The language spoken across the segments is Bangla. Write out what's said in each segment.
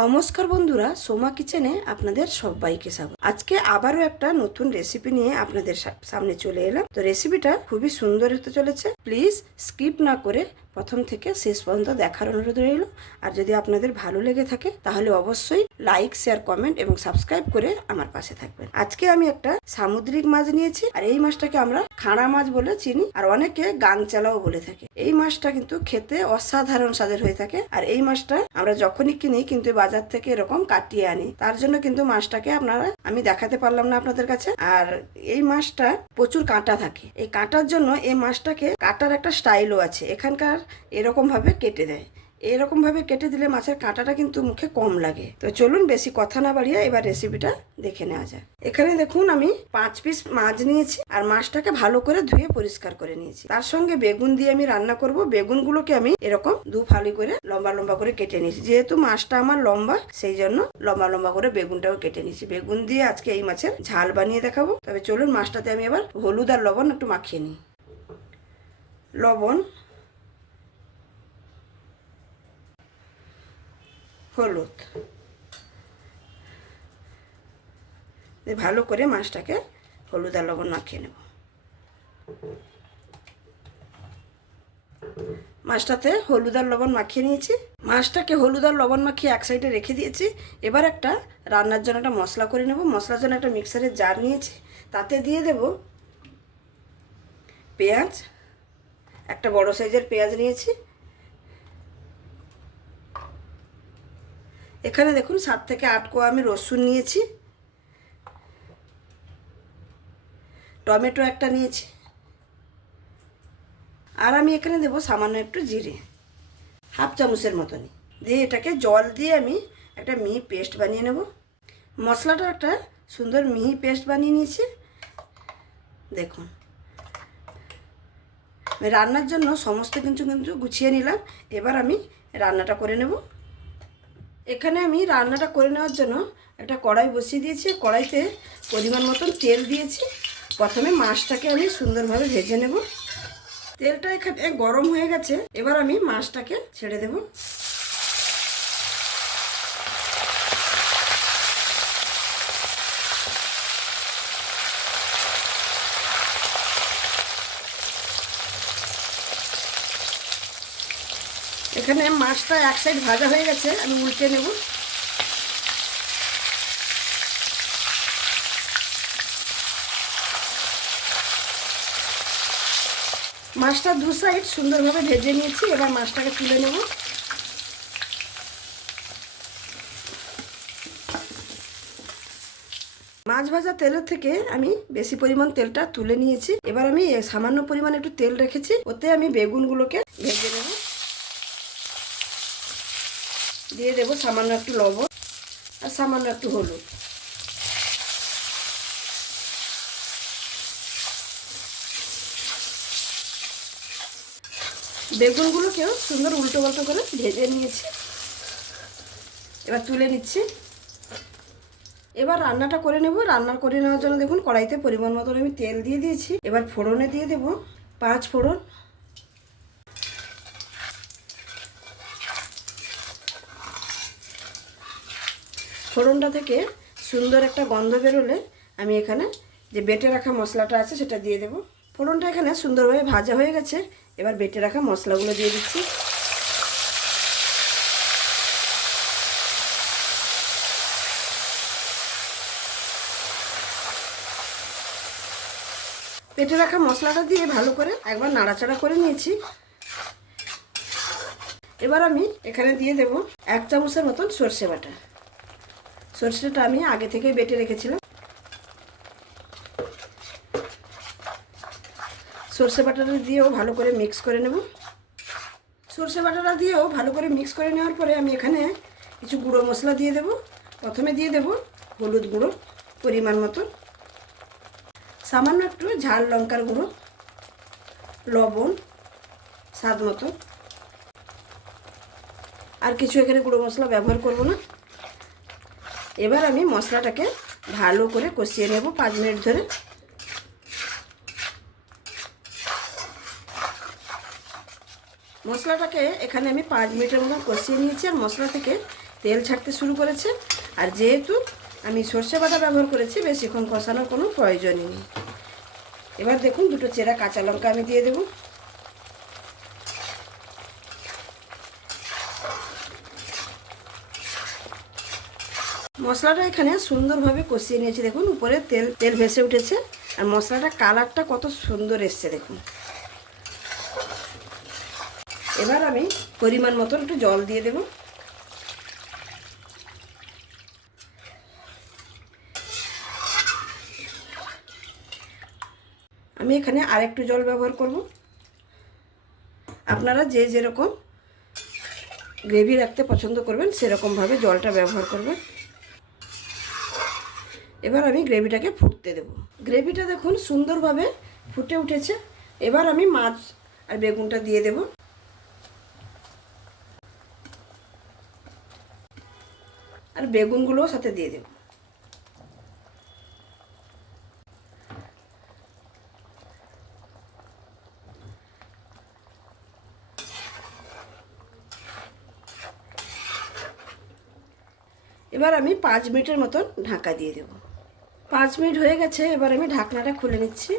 নমস্কার বন্ধুরা, সোমা কিচেনে আপনাদের সবাইকে স্বাগত। আজকে আবারও একটা নতুন রেসিপি নিয়ে আপনাদের সামনে চলে এলাম। তো রেসিপিটা খুবই সুন্দর হতে চলেছে। প্লিজ স্কিপ না করে প্রথম থেকে শেষ পর্যন্ত দেখার অনুরোধ রইল। আর যদি আপনাদের ভালো লেগে থাকে, তাহলে অবশ্যই লাইক, শেয়ার, কমেন্ট এবং সাবস্ক্রাইব করে আমার পাশে থাকবেন। আজকে আমি একটা সামুদ্রিক মাছ নিয়েছি, আর এই মাছটাকে আমরা খাঁড়া মাছ বলে চিনি, আর অনেকে গাংচালাও বলে থাকে। এই মাছটা কিন্তু খেতে অসাধারণ স্বাদের হয়ে থাকে, আর এই মাছটা আমরা যখনই কিনি কিন্তু বাজার থেকে এরকম কাটিয়ে আনি। তার জন্য কিন্তু মাছটাকে আপনারা, আমি দেখাতে পারলাম না আপনাদের কাছে, আর এই মাছটা প্রচুর কাঁটা থাকে। এই কাঁটার জন্য এই মাছটাকে কাটার একটা স্টাইলও আছে। এখানকার এরকম ভাবে কেটে দেয়। এরকম ভাবে কেটে দিলে মাছের কাঁটাটা কিন্তু মুখে কম লাগে। তো চলুন বেশি কথা না বাড়িয়ে এবার রেসিপিটা দেখে নেওয়া যায় এখানে দেখুন আমি পাঁচ পিস মাছ নিয়েছি আর মাছটাকে ভালো করে ধুয়ে পরিষ্কার করে নিয়েছি। তার সঙ্গে বেগুন দিয়ে আমি রান্না করব। বেগুনগুলোকে আমি এরকম দু ফালি করে লম্বা লম্বা করে কেটে নিয়েছি। যেহেতু মাছটা আমার লম্বা, সেই জন্য লম্বা লম্বা করে বেগুনটাও কেটে নিয়েছি। বেগুন দিয়ে আজকে এই মাছের ঝাল বানিয়ে দেখাবো। তবে চলুন মাছটাতে আমি এবার হলুদ আর লবণ একটু মাখিয়ে নিই। লবণ হলুদ। ভালো করে মাছটাকে হলুদ আর লবণ মাখিয়ে নেব। মাছটাতে হলুদ আর লবণ মাখিয়ে নিয়েছি। মাছটাকে হলুদ আর লবণ মাখিয়ে এক সাইডে রেখে দিয়েছি। এবার একটা রান্নার জন্য একটা মশলা করে নেব। মশলার জন্য একটা মিক্সারের জার নিয়েছি। তাতে দিয়ে দেব পেঁয়াজ। একটা বড় সাইজের পেঁয়াজ নিয়েছি। এখানে দেখুন সাত থেকে আট কোয়া আমি রসুন নিয়েছি। টমেটো একটা নিয়েছি। আর আমি এখানে দেবো সামান্য একটু জিরে। হাফ চামচের মতনই। দিয়ে এটাকে জল দিয়ে আমি একটা মিহি পেস্ট বানিয়ে নেব। মশলাটা একটা সুন্দর মিহি পেস্ট বানিয়ে নিয়েছি। দেখুন। রান্নার জন্য সমস্ত কিছু কিন্তু গুছিয়ে নিলাম। এবার আমি রান্নাটা করে নেব। এখানে আমি রান্নাটা করে নেওয়ার জন্য একটা কড়াই বসিয়ে দিয়েছি। কড়াইতে পরিমাণ মতন তেল দিয়েছি। প্রথমে মাছটাকে আমি সুন্দরভাবে ভেজে নেব। তেলটা এখানে গরম হয়ে গেছে। এবার আমি মাছটাকে ছেড়ে দেব। এখানে মাছটা এক সাইড ভাজা হয়ে গেছে, আমি উল্টে নেব। মাছটা দু সাইড সুন্দরভাবে ভেজে নিয়েছি, এবার মাছটাকে তুলে নেব। মাছ ভাজা তেলের থেকে আমি বেশি পরিমাণ তেলটা তুলে নিয়েছি। এবার আমি সামান্য পরিমাণ একটু তেল রেখেছি, ওতে আমি বেগুনগুলোকে ভেজে নেব। দিয়ে দেবো সামান্য একটু লবণ আর সামান্য একটু হলুদ। বেগুনগুলোকেও সুন্দর উল্টো পাল্টো করে ভেজে নিয়েছি। এবার তুলে নিচ্ছি। এবার রান্নাটা করে নেব। রান্না করে নেওয়ার জন্য দেখুন কড়াইতে পরিমাণ মতন আমি তেল দিয়ে দিয়েছি। এবার ফোড়নে দিয়ে দেব পাঁচ ফোড়ন ফোড়নটা থেকে সুন্দর একটা গন্ধ বেরোলে আমি এখানে যে বেটে রাখা মশলাটা আছে সেটা দিয়ে দেব। ফোড়নটা এখানে সুন্দরভাবে ভাজা হয়ে গেছে। এবার বেটে রাখা মশলাগুলো দিয়ে দিচ্ছি। বেটে রাখা মশলাটা দিয়ে ভালো করে একবার নাড়াচাড়া করে নিয়েছি। এবার আমি এখানে দিয়ে দেব এক চামচের মতন সর্ষে বাটা। সর্ষেটা আমি আগে থেকেই বেটে রেখেছিলাম। সর্ষে বাটাটা দিয়েও ভালো করে মিক্স করে নেব। সর্ষে বাটাটা দিয়েও ভালো করে মিক্স করে নেওয়ার পরে আমি এখানে কিছু গুঁড়ো মশলা দিয়ে দেব। প্রথমে দিয়ে দেব হলুদ গুঁড়ো পরিমাণ মতো। সামান্য একটু ঝাল লঙ্কার গুঁড়ো, লবণ, স্বাদ মতো। আর কিছু এখানে গুঁড়ো মশলা ব্যবহার করব না। এবার আমি মশলাটাকে ভালো করে কষিয়ে নেব পাঁচ মিনিট ধরে। মশলাটাকে এখানে আমি পাঁচ মিনিটের মতন কষিয়ে নিয়েছি আর মশলা থেকে তেল ছাড়তে শুরু করেছে। আর যেহেতু আমি সর্ষে বাটা ব্যবহার করেছি, বেশিক্ষণ কষানোর কোনো প্রয়োজনই নেই। এবার দেখুন দুটো চেরা কাঁচা লঙ্কা আমি দিয়ে দেবো। মশলাটা এখানে সুন্দরভাবে কষিয়ে নিয়েছি। দেখুন, উপরে তেল তেল ভেসে উঠেছে। আর মশলাটা কালারটা কত সুন্দর এসছে, দেখুন। এবার আমি পরিমাণ মতন একটু জল দিয়ে দেব। আমি এখানে আরেকটু জল ব্যবহার করব। আপনারা যে যেরকম গ্রেভি রাখতে পছন্দ করবেন, সেরকমভাবে জলটা ব্যবহার করবেন। এবার আমি গ্রেভিটাকে ফুটতে দেব। গ্রেভিটা দেখুন সুন্দরভাবে ফুটে উঠেছে। এবার আমি মাছ আর বেগুনটা দিয়ে দেব। আর বেগুনগুলোও সাথে দিয়ে দেব। এবার আমি পাঁচ মিনিটের মতন ঢাকা দিয়ে দেব। পাঁচ মিনিট হয়ে গেছে, এবার আমি ঢাকনাটা খুলে নিচ্ছি।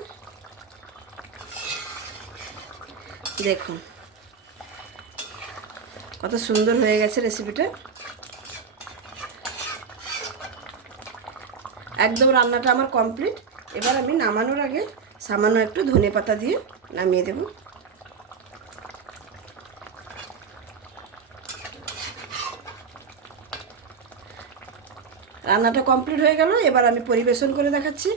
দেখুন, কত সুন্দর হয়ে গেছে রেসিপিটা একদম রান্নাটা আমার কমপ্লিট এবার আমি নামানোর আগে সামান্য একটু ধনে পাতা দিয়ে নামিয়ে দেবো। রান্নাটা কমপ্লিট হয়ে গেল এবার আমি পরিবেশন করে দেখাচ্ছি।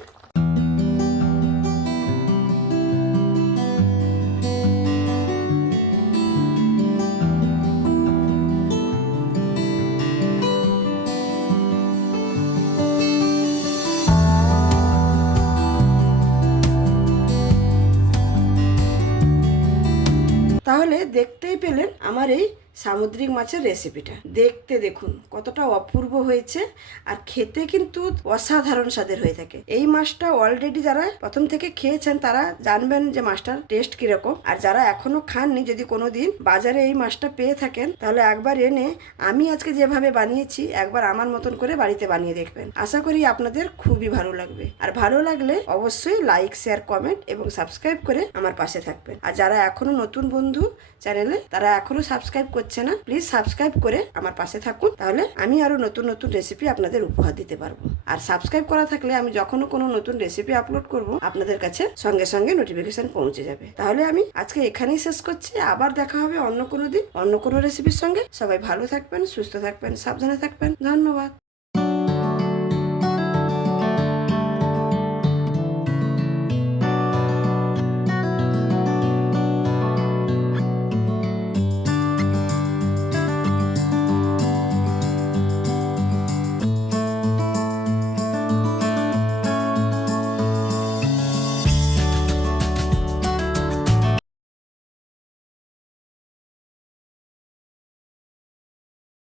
তাহলে দেখতেই পেলেন আমার এই সামুদ্রিক মাছের রেসিপিটা দেখতে দেখুন, কতটা অপূর্ব হয়েছে আর খেতে কিন্তু অসাধারণ স্বাদের হয়ে থাকে। এই মাছটা অলরেডি যারা প্রথম থেকে খেয়েছেন, তারা জানবেন যে মাছটার টেস্ট কীরকম। আর যারা এখনও খাননি, যদি কোনো দিন বাজারে এই মাছটা পেয়ে থাকেন, তাহলে একবার এনে আমি আজকে যেভাবে বানিয়েছি, একবার আমার মতন করে বাড়িতে বানিয়ে দেখবেন। আশা করি আপনাদের খুবই ভালো লাগবে। আর ভালো লাগলে অবশ্যই লাইক শেয়ার কমেন্ট এবং সাবস্ক্রাইব করে আমার পাশে থাকবেন। আর যারা এখনও নতুন বন্ধু চ্যানেলে, তারা এখনও সাবস্ক্রাইব করছে না প্লিজ সাবস্ক্রাইব করে আমার পাশে থাকুন, তাহলে আমি আরও নতুন নতুন রেসিপি আপনাদের উপহার দিতে পারব। আর সাবস্ক্রাইব করা থাকলে আমি যখনও কোনো নতুন রেসিপি আপলোড করব, আপনাদের কাছে সঙ্গে সঙ্গে নোটিফিকেশন পৌঁছে যাবে। তাহলে আমি আজকে এখানেই শেষ করছি, আবার দেখা হবে অন্য কোনো দিন, অন্য কোনো রেসিপির সঙ্গে। সবাই ভালো থাকবেন, সুস্থ থাকবেন, সাবধানে থাকবেন, ধন্যবাদ।